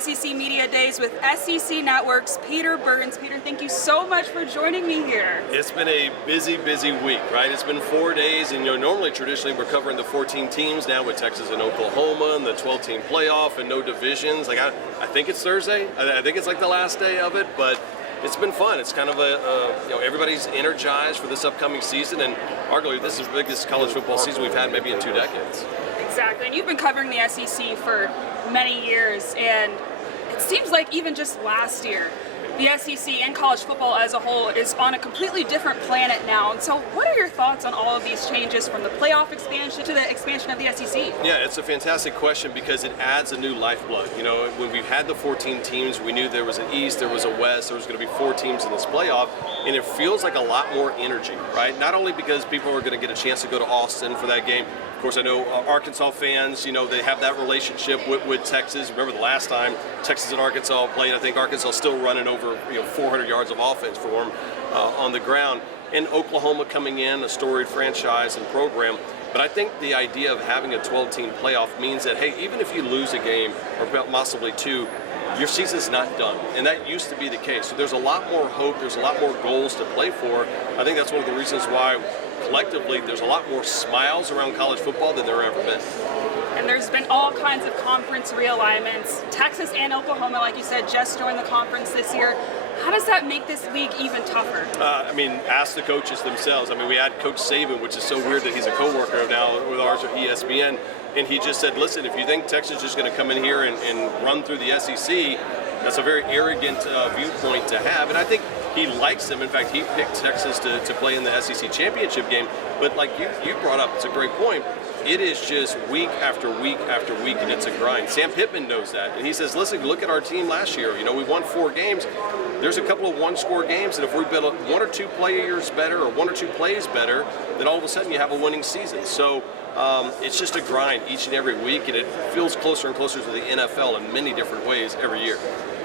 SEC Media Days with SEC Network's Peter Burns. Peter, thank you so much for joining me here. It's been a busy week, right? It's been 4 days, and normally, traditionally, we're covering the 14 teams now with Texas and Oklahoma and the 12-team playoff and no divisions. Like I think it's Thursday. I think it's like the last day of it, but it's been fun. It's kind of everybody's energized for this upcoming season, and arguably this is the biggest college football season we've had maybe in 2 decades. Exactly, and you've been covering the SEC for many years, and it seems like even just last year, the SEC and college football as a whole is on a completely different planet now. And so what are your thoughts on all of these changes, from the playoff expansion to the expansion of the SEC? Yeah, it's a fantastic question because it adds a new lifeblood. When we've had the 14 teams, we knew there was an East, there was a West, there was going to be 4 teams in this playoff, and it feels like a lot more energy, right? Not only because people are going to get a chance to go to Austin for that game. Of course, I know Arkansas fans, they have that relationship with Texas. Remember the last time Texas and Arkansas played, I think Arkansas still running over 400 yards of offense for them on the ground. And Oklahoma coming in, a storied franchise and program. But I think the idea of having a 12-team playoff means that, hey, even if you lose a game or possibly 2, your season's not done. And that used to be the case. So there's a lot more hope, there's a lot more goals to play for. I think that's one of the reasons why collectively there's a lot more smiles around college football than there ever been. And there's been all kinds of conference realignments. Texas and Oklahoma, like you said, just joined the conference this year. How does that make this league even tougher? Ask the coaches themselves. We had Coach Saban, which is so weird that he's a co-worker now with ours at ESPN, and he just said, listen, if you think Texas is just going to come in here and run through the SEC, that's a very arrogant viewpoint to have. And I think he likes them. In fact, he picked Texas to play in the SEC championship game. But like you brought up, it's a great point. It is just week after week after week, and it's a grind. Sam Pittman knows that. And he says, listen, look at our team last year. We won 4 games. There's a couple of one-score games, and if we build 1 or 2 players better or 1 or 2 plays better, then all of a sudden you have a winning season. So it's just a grind each and every week, and it feels closer and closer to the NFL in many different ways every year.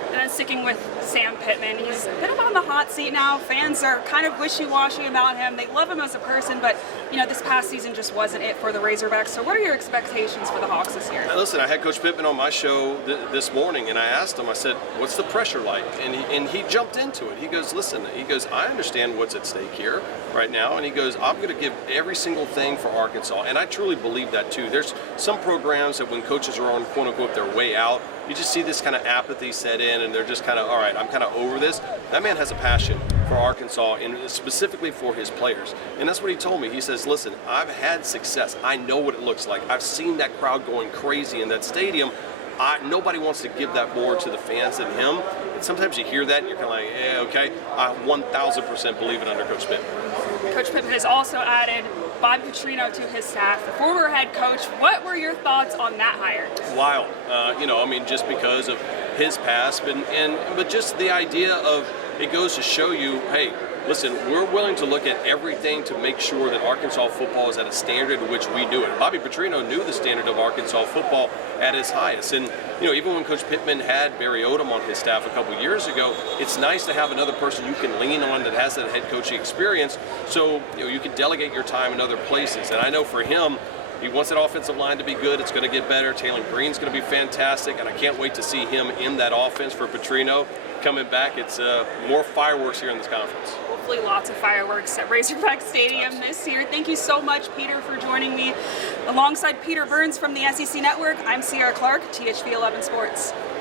And then sticking with Sam Pittman, he's a bit on the hot seat now. Fans are kind of wishy-washy about him. They love him as a person, but this past season just wasn't it for the Razorbacks. So what are your expectations for the Hawks this year? Listen, I had Coach Pittman on my show this morning, and I asked him, I said, what's the pressure like? And he jumped into it. He goes, listen, I understand what's at stake here right now, and he goes, I'm going to give every single thing for Arkansas. And I truly believe that too. There's some programs that when coaches are on, quote unquote, their way out, you just see this kind of apathy set in, and they're just kind of, all right, I'm kind of over this. That man has a passion for Arkansas, and specifically for his players. And that's what he told me. He says, listen, I've had success. I know what it looks like. I've seen that crowd going crazy in that stadium. Nobody wants to give that more to the fans than him. And sometimes you hear that, and you're kind of like, yeah, okay. I 1,000% believe it under Coach Pittman. Coach Pittman has also added Bobby Petrino to his staff, the former head coach. What were your thoughts on that hire? Wild. Just because of his past, but just the idea of, it goes to show you, hey, listen, we're willing to look at everything to make sure that Arkansas football is at a standard in which we do it. Bobby Petrino knew the standard of Arkansas football at its highest. And, even when Coach Pittman had Barry Odom on his staff a couple years ago, it's nice to have another person you can lean on that has that head coaching experience, so you can delegate your time in other places. And I know for him, he wants that offensive line to be good. It's going to get better. Taylor Green's going to be fantastic, and I can't wait to see him in that offense for Petrino coming back. It's more fireworks here in this conference. Hopefully lots of fireworks at Razorback Stadium this year. Thank you so much, Peter, for joining me. Alongside Peter Burns from the SEC Network, I'm Cierra Clark, THV 11 Sports.